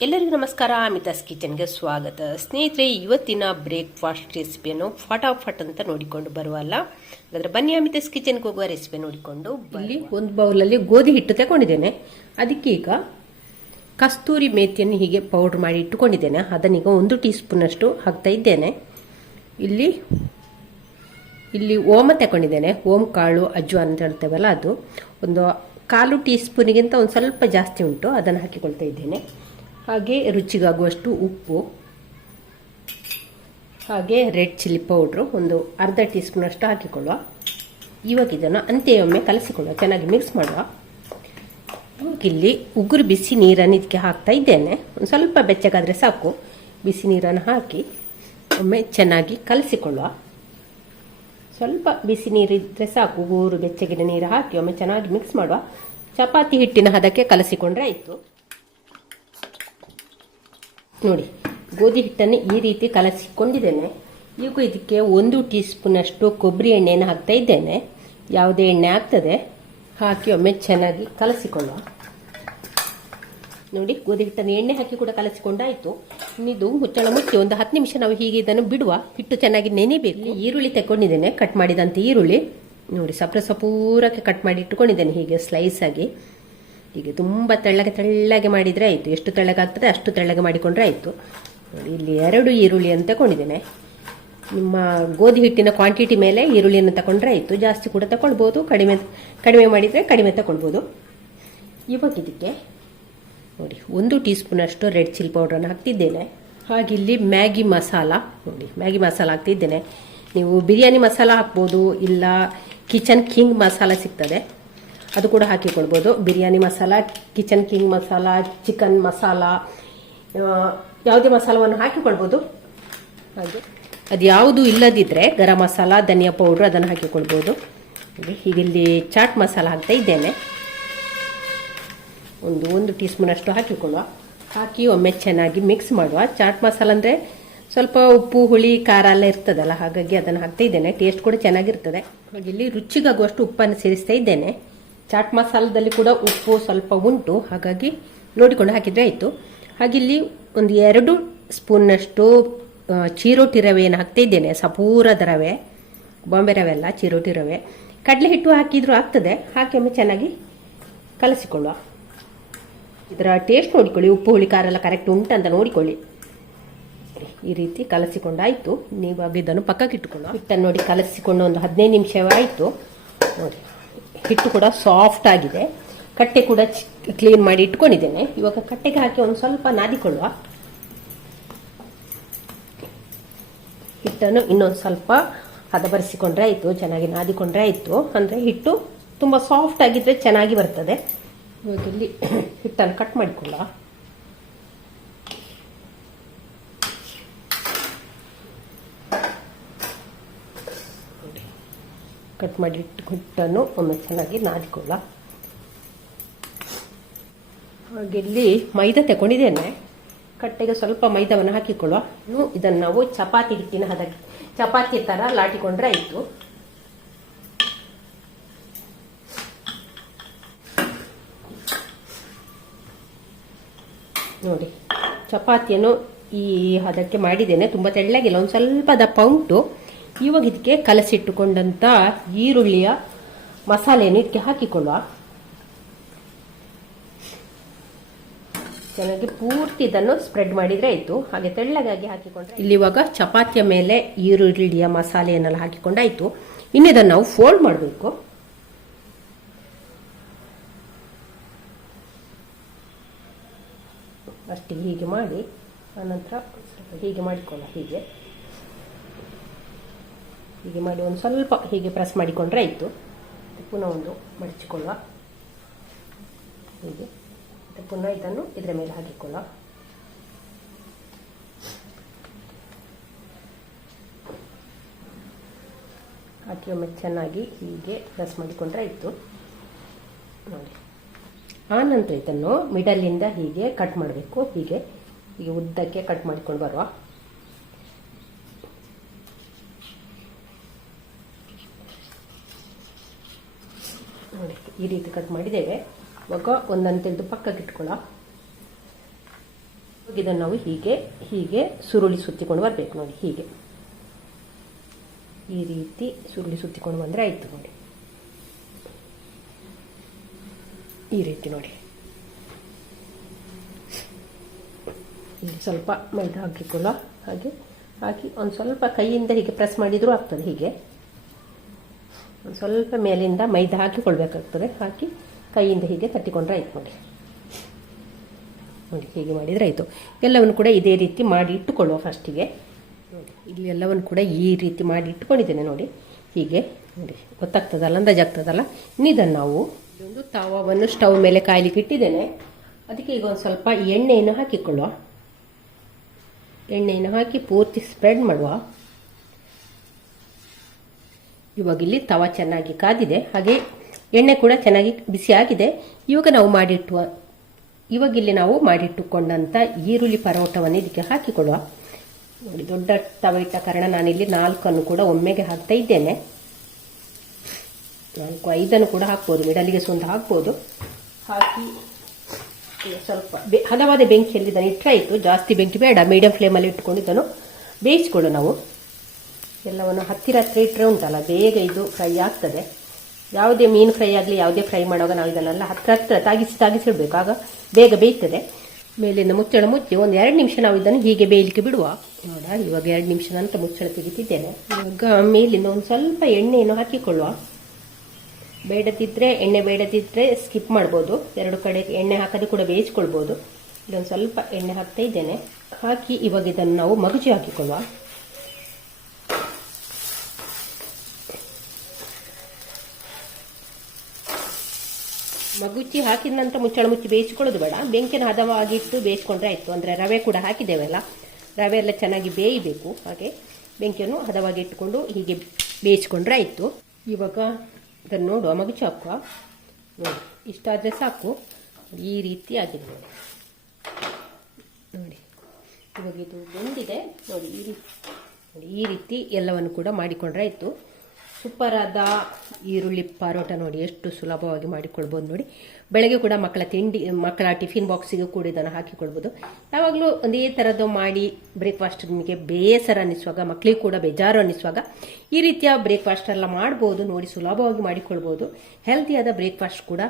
ಎಲ್ಲರಿಗೂ ನಮಸ್ಕಾರ. ಅಮಿತಾಸ್ ಕಿಚನ್ಗೆ ಸ್ವಾಗತ. ಸ್ನೇಹಿತರೆ, ಇವತ್ತಿನ ಬ್ರೇಕ್ಫಾಸ್ಟ್ ರೆಸಿಪಿಯನ್ನು ಫಟಾಫಟ್ ಅಂತ ನೋಡಿಕೊಂಡು ಬರುವಲ್ಲ. ಹಾಗಾದ್ರೆ ಬನ್ನಿ ಅಮಿತಾಸ್ ಕಿಚನ್ಗೆ ಹೋಗುವ ರೆಸಿಪಿ ನೋಡಿಕೊಂಡು. ಇಲ್ಲಿ ಒಂದು ಬೌಲಲ್ಲಿ ಗೋಧಿ ಹಿಟ್ಟು ತಗೊಂಡಿದ್ದೇನೆ. ಅದಕ್ಕೆ ಈಗ ಕಸ್ತೂರಿ ಮೇಥಿಯನ್ನು ಹೀಗೆ ಪೌಡರ್ ಮಾಡಿ ಇಟ್ಟುಕೊಂಡಿದ್ದೇನೆ. ಅದನ್ನೀಗ 1 ಟೀ ಸ್ಪೂನ್ ಅಷ್ಟು ಹಾಕ್ತಾ ಇದ್ದೇನೆ. ಇಲ್ಲಿ ಓಮ ತಗೊಂಡಿದ್ದೇನೆ. ಓಂ ಕಾಳು ಅಜ್ವಾನ್ ಅಂತ ಹೇಳ್ತೇವಲ್ಲ, ಅದು ಒಂದು 1/4 ಟೀ ಸ್ಪೂನಿಗಿಂತ ಒಂದು ಸ್ವಲ್ಪ ಜಾಸ್ತಿ ಉಂಟು, ಅದನ್ನು ಹಾಕಿಕೊಳ್ತಾ ಇದ್ದೇನೆ. ಹಾಗೆ ರುಚಿಗಾಗುವಷ್ಟು ಉಪ್ಪು, ಹಾಗೆ ರೆಡ್ ಚಿಲ್ಲಿ ಪೌಡ್ರು ಒಂದು ಅರ್ಧ ಟೀ ಸ್ಪೂನ್ ಅಷ್ಟು ಹಾಕಿಕೊಳ್ಳುವ. ಇವಾಗ ಇದನ್ನು ಅಂತೆಯೊಮ್ಮೆ ಕಲಸಿಕೊಳ್ಳುವ, ಚೆನ್ನಾಗಿ ಮಿಕ್ಸ್ ಮಾಡುವ. ಇಲ್ಲಿ ಉಗುರು ಬಿಸಿ ನೀರನ್ನು ಇದಕ್ಕೆ ಹಾಕ್ತಾ ಇದ್ದೇನೆ. ಒಂದು ಸ್ವಲ್ಪ ಬೆಚ್ಚಗಾದರೆ ಸಾಕು. ಬಿಸಿ ನೀರನ್ನು ಹಾಕಿ ಒಮ್ಮೆ ಚೆನ್ನಾಗಿ ಕಲಸಿಕೊಳ್ಳುವ. ಸ್ವಲ್ಪ ಬಿಸಿ ನೀರಿದ್ದರೆ ಸಾಕು. ಉಗುರು ಬೆಚ್ಚಗಿನ ನೀರು ಹಾಕಿ ಒಮ್ಮೆ ಚೆನ್ನಾಗಿ ಮಿಕ್ಸ್ ಮಾಡುವ. ಚಪಾತಿ ಹಿಟ್ಟಿನ ಹದಕ್ಕೆ ಕಲಸಿಕೊಂಡ್ರೆ ಆಯಿತು. ನೋಡಿ, ಗೋಧಿ ಹಿಟ್ಟನ್ನು ಈ ರೀತಿ ಕಲಸಿಕೊಂಡಿದ್ದೇನೆ. ಈಗ ಇದಕ್ಕೆ 1 ಟೀ ಸ್ಪೂನ್ ಅಷ್ಟು ಕೊಬ್ಬರಿ ಎಣ್ಣೆಯನ್ನು ಹಾಕ್ತಾ ಇದ್ದೇನೆ. ಯಾವುದೇ ಎಣ್ಣೆ ಆಗ್ತದೆ, ಹಾಕಿ ಒಮ್ಮೆ ಚೆನ್ನಾಗಿ ಕಲಸಿಕೊಳ್ಳುವ. ನೋಡಿ, ಗೋಧಿ ಹಿಟ್ಟನ್ನು ಎಣ್ಣೆ ಹಾಕಿ ಕೂಡ ಕಲಸಿಕೊಂಡಾಯಿತು. ಇನ್ನಿದು ಮುಚ್ಚಳ ಮುಚ್ಚಿ ಒಂದು 10 ನಿಮಿಷ ನಾವು ಹೀಗೆ ಇದನ್ನು ಬಿಡುವ. ಹಿಟ್ಟು ಚೆನ್ನಾಗಿ ನೆನೆಬೇಕು. ಈರುಳ್ಳಿ ತಗೊಂಡಿದ್ದೇನೆ, ಕಟ್ ಮಾಡಿದಂಥ ಈರುಳ್ಳಿ. ನೋಡಿ, ಸಪೂರಕ್ಕೆ ಕಟ್ ಮಾಡಿ ಇಟ್ಟುಕೊಂಡಿದ್ದೇನೆ, ಹೀಗೆ ಸ್ಲೈಸ್ ಆಗಿ. ಹೀಗೆ ತುಂಬ ತೆಳ್ಳಗೆ ಮಾಡಿದರೆ ಆಯಿತು. ಎಷ್ಟು ತೆಳ್ಳಗಾಗ್ತದೆ ಅಷ್ಟು ತೆಳ್ಳಗೆ ಮಾಡಿಕೊಂಡ್ರೆ ಆಯಿತು. ಇಲ್ಲಿ 2 ಈರುಳ್ಳಿಯನ್ನು ತಗೊಂಡಿದ್ದೇನೆ. ನಿಮ್ಮ ಗೋಧಿ ಹಿಟ್ಟಿನ ಕ್ವಾಂಟಿಟಿ ಮೇಲೆ ಈರುಳ್ಳಿಯನ್ನು ತಗೊಂಡ್ರೆ ಆಯಿತು. ಜಾಸ್ತಿ ಕೂಡ ತಗೊಳ್ಬೋದು, ಕಡಿಮೆ ಮಾಡಿದರೆ ಕಡಿಮೆ ತಗೊಳ್ಬೋದು. ಇವಾಗ ಇದಕ್ಕೆ ನೋಡಿ 1 ಟೀ ಸ್ಪೂನ್ ಅಷ್ಟು ರೆಡ್ ಚಿಲ್ಲಿ ಪೌಡ್ರನ್ನು ಹಾಕ್ತಿದ್ದೇನೆ. ಹಾಗೆ ಇಲ್ಲಿ ಮ್ಯಾಗಿ ಮಸಾಲ, ನೋಡಿ ಮ್ಯಾಗಿ ಮಸಾಲ ಹಾಕ್ತಿದ್ದೇನೆ. ನೀವು ಬಿರಿಯಾನಿ ಮಸಾಲ ಹಾಕ್ಬೋದು, ಇಲ್ಲ ಕಿಚನ್ ಕಿಂಗ್ ಮಸಾಲ ಸಿಗ್ತದೆ, ಅದು ಕೂಡ ಹಾಕಿಕೊಳ್ಬೋದು. Biryani masala, Kitchen King masala, chicken masala, ಯಾವುದೇ ಮಸಾಲವನ್ನು ಹಾಕಿಕೊಳ್ಬೋದು. ಹಾಗೆ ಅದು ಯಾವುದು ಇಲ್ಲದಿದ್ದರೆ ಗರಂ ಮಸಾಲ, ಧನಿಯಾ ಪೌಡ್ರ್ ಅದನ್ನು ಹಾಕಿಕೊಳ್ಬೋದು. ಹೀಗಿಲ್ಲಿ ಚಾಟ್ ಮಸಾಲ ಹಾಕ್ತಾ ಇದ್ದೇನೆ. ಒಂದು ಟೀ ಸ್ಪೂನ್ ಅಷ್ಟು ಹಾಕಿಕೊಳ್ಳುವ. ಹಾಕಿ ಒಮ್ಮೆ ಚೆನ್ನಾಗಿ ಮಿಕ್ಸ್ ಮಾಡುವ. ಚಾಟ್ ಮಸಾಲ ಅಂದರೆ ಸ್ವಲ್ಪ ಉಪ್ಪು, ಹುಳಿ, ಖಾರ ಎಲ್ಲ ಇರ್ತದಲ್ಲ, ಹಾಗಾಗಿ ಅದನ್ನು ಹಾಕ್ತಾ ಇದ್ದೇನೆ. ಟೇಸ್ಟ್ ಕೂಡ ಚೆನ್ನಾಗಿರ್ತದೆ. ಹಾಗೆ ಇಲ್ಲಿ ರುಚಿಗಾಗುವಷ್ಟು ಉಪ್ಪನ್ನು ಸೇರಿಸ್ತಾ ಇದ್ದೇನೆ. ಚಾಟ್ ಮಸಾಲದಲ್ಲಿ ಕೂಡ ಉಪ್ಪು ಸ್ವಲ್ಪ ಉಂಟು, ಹಾಗಾಗಿ ನೋಡಿಕೊಂಡು ಹಾಕಿದರೆ ಆಯಿತು. ಹಾಗೆ ಇಲ್ಲಿ ಒಂದು 2 ಸ್ಪೂನ್ನಷ್ಟು ಚಿರೋಟಿ ರವೆಯನ್ನು ಹಾಕ್ತಾ ಇದ್ದೇನೆ. ಸಪೂರದ ರವೆ, ಬಾಂಬೆ ರವೆ ಅಲ್ಲ, ಚಿರೋಟಿ ರವೆ. ಕಡಲೆ ಹಿಟ್ಟು ಹಾಕಿದ್ರೂ ಆಗ್ತದೆ. ಹಾಕಿ ಒಮ್ಮೆ ಚೆನ್ನಾಗಿ ಕಲಸಿಕೊಳ್ಳುವ. ಇದರ ಟೇಸ್ಟ್ ನೋಡಿಕೊಳ್ಳಿ, ಉಪ್ಪು, ಹುಳಿ, ಖಾರ ಎಲ್ಲ ಕರೆಕ್ಟ್ ಉಂಟಂತ ನೋಡಿಕೊಳ್ಳಿ. ಈ ರೀತಿ ಕಲಸಿಕೊಂಡಾಯಿತು. ನೀವಾಗ ಇದನ್ನು ಪಕ್ಕಕ್ಕೆ ಇಟ್ಟುಕೊಳ್ಳುವ. ಹಿಟ್ಟನ್ನು ನೋಡಿ ಕಲಸಿಕೊಂಡು ಒಂದು 15 ನಿಮಿಷವಾಯಿತು. ನೋಡಿ, ಹಿಟ್ಟು ಕೂಡ ಸಾಫ್ಟ್ ಆಗಿದೆ. ಕಟ್ಟೆ ಕೂಡ ಕ್ಲೀನ್ ಮಾಡಿ ಇಟ್ಕೊಂಡಿದ್ದೇನೆ. ಇವಾಗ ಕಟ್ಟೆಗೆ ಹಾಕಿ ಒಂದು ಸ್ವಲ್ಪ ನಾದಿಕೊಳ್ಳುವ. ಹಿಟ್ಟನ್ನು ಇನ್ನೊಂದು ಸ್ವಲ್ಪ ಹದಬರಿಸಿಕೊಂಡ್ರೆ ಆಯಿತು, ಚೆನ್ನಾಗಿ ನಾದಿಕೊಂಡ್ರೆ ಆಯಿತು. ಅಂದರೆ ಹಿಟ್ಟು ತುಂಬ ಸಾಫ್ಟ್ ಆಗಿದ್ರೆ ಚೆನ್ನಾಗಿ ಬರ್ತದೆ. ಇವಾಗ ಇಲ್ಲಿ ಹಿಟ್ಟನ್ನು ಕಟ್ ಮಾಡಿಕೊಳ್ಳುವ. ಕಟ್ ಮಾಡಿ ಹಿಟ್ಟನ್ನು ಒಮ್ಮೆ ಚೆನ್ನಾಗಿ ನಾದಿಕೊಳ್ಳ. ಹಾಗೆ ಇಲ್ಲಿ ಮೈದಾ ತಗೊಂಡಿದ್ದೇನೆ. ಕಟ್ಟೆಗೆ ಸ್ವಲ್ಪ ಮೈದಾವನ್ನು ಹಾಕಿಕೊಳ್ಳುವ. ಇದನ್ನು ನಾವು ಚಪಾತಿ ಹಿಟ್ಟಿನ ಹದಕ್ಕೆ, ಚಪಾತಿ ಥರ ಲಾಟಿಕೊಂಡ್ರೆ ಆಯಿತು. ನೋಡಿ, ಚಪಾತಿಯನ್ನು ಈ ಹದಕ್ಕೆ ಮಾಡಿದ್ದೇನೆ. ತುಂಬ ತೆಳ್ಳಗಿಲ್ಲ, ಒಂದು ಸ್ವಲ್ಪ ದಪ್ಪ ಉಂಟು. ಇವಾಗ ಇದಕ್ಕೆ ಕಲಸಿಟ್ಟುಕೊಂಡಂಥ ಈರುಳ್ಳಿಯ ಮಸಾಲೆಯನ್ನು ಇದಕ್ಕೆ ಹಾಕಿಕೊಳ್ಳುವ. ಚೆನ್ನಾಗಿ ಪೂರ್ತಿ ಇದನ್ನು ಸ್ಪ್ರೆಡ್ ಮಾಡಿದರೆ ಆಯಿತು. ಹಾಗೆ ತೆಳ್ಳಗಾಗಿ ಹಾಕಿಕೊಂಡ್ರೆ ಇಲ್ಲಿ ಇವಾಗ ಚಪಾತಿಯ ಮೇಲೆ ಈರುಳ್ಳಿಯ ಮಸಾಲೆಯನ್ನೆಲ್ಲ ಹಾಕಿಕೊಂಡಾಯಿತು. ಇನ್ನು ಇದನ್ನು ನಾವು ಫೋಲ್ಡ್ ಮಾಡಬೇಕು. ಅಷ್ಟೇ ಹೀಗೆ ಮಾಡಿ, ಆನಂತರ ಸ್ವಲ್ಪ ಹೀಗೆ ಮಾಡಿಕೊಳ್ಳ. ಹೀಗೆ ಮಾಡಿ ಒಂದು ಸ್ವಲ್ಪ ಹೀಗೆ ಪ್ರೆಸ್ ಮಾಡಿಕೊಂಡ್ರೆ ಆಯಿತು. ಪುನಃ ಒಂದು ಮಡಚಿಕೊಳ್ಳುವ. ಹೀಗೆ ಪುನಃ ಇದನ್ನು ಇದರ ಮೇಲೆ ಹಾಕಿಕೊಳ್ಳುವ. ಹಾಕಿ ಒಮ್ಮೆ ಚೆನ್ನಾಗಿ ಹೀಗೆ ಪ್ರೆಸ್ ಮಾಡಿಕೊಂಡ್ರೆ ಆಯಿತು. ನೋಡಿ, ಆನಂತರ ಇದನ್ನು ಮಿಡಲಿಂದ ಹೀಗೆ ಕಟ್ ಮಾಡಬೇಕು. ಹೀಗೆ ಉದ್ದಕ್ಕೆ ಕಟ್ ಮಾಡಿಕೊಂಡು ಬರುವ. ನೋಡಿ, ಈ ರೀತಿ ಕಟ್ ಮಾಡಿದ್ದೇವೆ. ಇವಾಗ ಒಂದನ್ನು ತೆಗೆದು ಪಕ್ಕಕ್ಕೆ ಇಟ್ಕೊಳ್ಳೋ. ಇದನ್ನು ನಾವು ಹೀಗೆ ಹೀಗೆ ಸುರುಳಿ ಸುತ್ತಿಕೊಂಡು ಬರಬೇಕು ನೋಡಿ. ಹೀಗೆ ಈ ರೀತಿ ಸುರುಳಿ ಸುತ್ತಿಕೊಂಡು ಬಂದರೆ ಆಯಿತು ನೋಡಿ. ಈ ರೀತಿ ನೋಡಿ. ಇಲ್ಲಿ ಸ್ವಲ್ಪ ಮೈದಾ ಹಾಕಿಕೊಳ್ಳ, ಹಾಗೆ ಹಾಕಿ ಒಂದು ಸ್ವಲ್ಪ ಕೈಯಿಂದ ಹೀಗೆ ಪ್ರೆಸ್ ಮಾಡಿದರೂ ಆಗ್ತದೆ. ಹೀಗೆ ಒಂದು ಸ್ವಲ್ಪ ಮೇಲಿಂದ ಮೈದಾ ಹಾಕಿಕೊಳ್ಬೇಕಾಗ್ತದೆ. ಹಾಕಿ ಕೈಯಿಂದ ಹೀಗೆ ತಟ್ಟಿಕೊಂಡ್ರೆ ಆಯ್ತು ನೋಡಿ. ನೋಡಿ ಹೀಗೆ ಮಾಡಿದರೆ ಆಯಿತು. ಎಲ್ಲವನ್ನು ಕೂಡ ಇದೇ ರೀತಿ ಮಾಡಿ ಇಟ್ಟುಕೊಳ್ಳುವ ಫಸ್ಟಿಗೆ. ನೋಡಿ ಇಲ್ಲಿ ಎಲ್ಲವನ್ನು ಕೂಡ ಈ ರೀತಿ ಮಾಡಿ ಇಟ್ಕೊಂಡಿದ್ದೇನೆ ನೋಡಿ. ಹೀಗೆ ನೋಡಿ ಗೊತ್ತಾಗ್ತದಲ್ಲ, ಅಂದಾಜಾಗ್ತದಲ್ಲ. ಇನ್ನಿದನ್ನು ನಾವು ಒಂದು ತಾವವನ್ನು ಸ್ಟವ್ ಮೇಲೆ ಕಾಯಲಿಕ್ಕೆ ಇಟ್ಟಿದ್ದೇನೆ. ಅದಕ್ಕೆ ಈಗ ಒಂದು ಸ್ವಲ್ಪ ಎಣ್ಣೆಯನ್ನು ಹಾಕಿಕೊಳ್ಳುವ. ಎಣ್ಣೆಯನ್ನು ಹಾಕಿ ಪೂರ್ತಿ ಸ್ಪ್ರೆಡ್ ಮಾಡುವ. ಇವಾಗ ಇಲ್ಲಿ ತವ ಚೆನ್ನಾಗಿ ಕಾದಿದೆ, ಹಾಗೆ ಎಣ್ಣೆ ಕೂಡ ಚೆನ್ನಾಗಿ ಬಿಸಿ ಆಗಿದೆ. ಇವಾಗ ಇಲ್ಲಿ ನಾವು ಮಾಡಿಟ್ಟುಕೊಂಡಂಥ ಈರುಳ್ಳಿ ಪರೋಟವನ್ನು ಇದಕ್ಕೆ ಹಾಕಿಕೊಳ್ಳುವ. ನೋಡಿ ದೊಡ್ಡ ತವ ಇಟ್ಟ ಕಾರಣ ನಾನಿಲ್ಲಿ 4 ಕೂಡ ಒಮ್ಮೆಗೆ ಹಾಕ್ತಾ ಇದ್ದೇನೆ. 4, 5 ಕೂಡ ಹಾಕ್ಬೋದು, ಮಿಡಲಿಗೆ ಒಂದು ಹಾಕ್ಬೋದು. ಹಾಕಿ ಸ್ವಲ್ಪ ಹದವಾದ ಬೆಂಕಿಯಲ್ಲಿ ಇದನ್ನು ಇಟ್ಟರಾಯಿತು. ಜಾಸ್ತಿ ಬೆಂಕಿ ಬೇಡ, ಮೀಡಿಯಂ ಫ್ಲೇಮಲ್ಲಿ ಇಟ್ಕೊಂಡು ಇದನ್ನು ಬೇಯಿಸ್ಕೊಳ್ಳು. ನಾವು ಎಲ್ಲವನ್ನು ಹತ್ತಿರ ಇಟ್ಟರೆ ಉಂಟಲ್ಲ ಬೇಗ ಇದು ಫ್ರೈ ಆಗ್ತದೆ. ಯಾವುದೇ ಮೀನು ಫ್ರೈ ಆಗಲಿ ಯಾವುದೇ ಫ್ರೈ ಮಾಡುವಾಗ ನಾವು ಇದನ್ನೆಲ್ಲ ಹತ್ತಿರ ತಾಗಿಸಿಡಬೇಕು, ಆಗ ಬೇಗ ಬೇಯ್ತದೆ. ಮೇಲಿಂದ ಮುಚ್ಚಳ ಮುಚ್ಚಿ ಒಂದು 2 ನಿಮಿಷ ನಾವು ಇದನ್ನು ಹೀಗೆ ಬೇಯಲಿಕ್ಕೆ ಬಿಡುವ. ನೋಡ ಇವಾಗ 2 ನಿಮಿಷ ನಂತರ ಮುಚ್ಚಳ ತೆಗಿತಿದ್ದೇನೆ. ಇವಾಗ ಮೇಲಿಂದ ಒಂದು ಸ್ವಲ್ಪ ಎಣ್ಣೆಯನ್ನು ಹಾಕಿಕೊಳ್ಳುವ. ಎಣ್ಣೆ ಬೇಡದಿದ್ದರೆ ಸ್ಕಿಪ್ ಮಾಡ್ಬೋದು. 2 ಕಡೆ ಎಣ್ಣೆ ಹಾಕದೆ ಕೂಡ ಬೇಯಿಸ್ಕೊಳ್ಬೋದು. ಇಲ್ಲೊಂದು ಸ್ವಲ್ಪ ಎಣ್ಣೆ ಹಾಕ್ತಾ ಇದ್ದೇನೆ. ಹಾಕಿ ಇವಾಗ ಇದನ್ನು ನಾವು ಮಗುಚಿ ಹಾಕಿಕೊಳ್ಳುವ. ಮಗುಚಿ ಹಾಕಿದ ನಂತರ ಮುಚ್ಚಳ ಮುಚ್ಚಿ ಬೇಯಿಸ್ಕೊಳ್ಳೋದು ಬೇಡ. ಬೆಂಕಿನ ಹದವಾಗಿಟ್ಟು ಬೇಯಿಸ್ಕೊಂಡ್ರೆ ಆಯಿತು. ಅಂದರೆ ರವೆ ಕೂಡ ಹಾಕಿದ್ದೇವಲ್ಲ, ರವೆ ಎಲ್ಲ ಚೆನ್ನಾಗಿ ಬೇಯಬೇಕು. ಹಾಗೆ ಬೆಂಕಿಯನ್ನು ಹದವಾಗಿ ಇಟ್ಟುಕೊಂಡು ಹೀಗೆ ಬೇಯಿಸ್ಕೊಂಡ್ರೆ ಆಯಿತು. ಇವಾಗ ಇದನ್ನು ನೋಡುವ, ಮಗುಚಿ ಹಾಕುವ. ನೋಡಿ ಇಷ್ಟಾದರೆ ಸಾಕು. ಈ ರೀತಿ ಆಗಿದೆ ನೋಡಿ. ನೋಡಿ ಇವಾಗ ಇದು ಬೆಂದಿದೆ ನೋಡಿ. ಈ ರೀತಿ ಎಲ್ಲವನ್ನು ಕೂಡ ಮಾಡಿಕೊಂಡ್ರೆ ಆಯಿತು. ಸೂಪರ್ ಆದ ಈರುಳ್ಳಿ ಪರೋಟ ನೋಡಿ, ಎಷ್ಟು ಸುಲಭವಾಗಿ ಮಾಡಿಕೊಳ್ಬೋದು ನೋಡಿ. ಬೆಳಗ್ಗೆ ಕೂಡ ಮಕ್ಕಳ ಟಿಫಿನ್ ಬಾಕ್ಸಿಗೆ ಕೂಡ ಇದನ್ನು ಹಾಕಿಕೊಳ್ಬೋದು. ಯಾವಾಗಲೂ ಒಂದೇ ಥರದ್ದು ಮಾಡಿ ಬ್ರೇಕ್ಫಾಸ್ಟ್ ನಿಮಗೆ ಬೇಸರ ಅನ್ನಿಸುವಾಗ, ಮಕ್ಕಳಿಗೆ ಕೂಡ ಬೇಜಾರು ಅನ್ನಿಸುವಾಗ ಈ ರೀತಿಯ ಬ್ರೇಕ್ಫಾಸ್ಟ್ ಎಲ್ಲ ಮಾಡ್ಬೋದು ನೋಡಿ. ಸುಲಭವಾಗಿ ಮಾಡಿಕೊಳ್ಬೋದು. ಹೆಲ್ತಿಯಾದ ಬ್ರೇಕ್ಫಾಸ್ಟ್ ಕೂಡ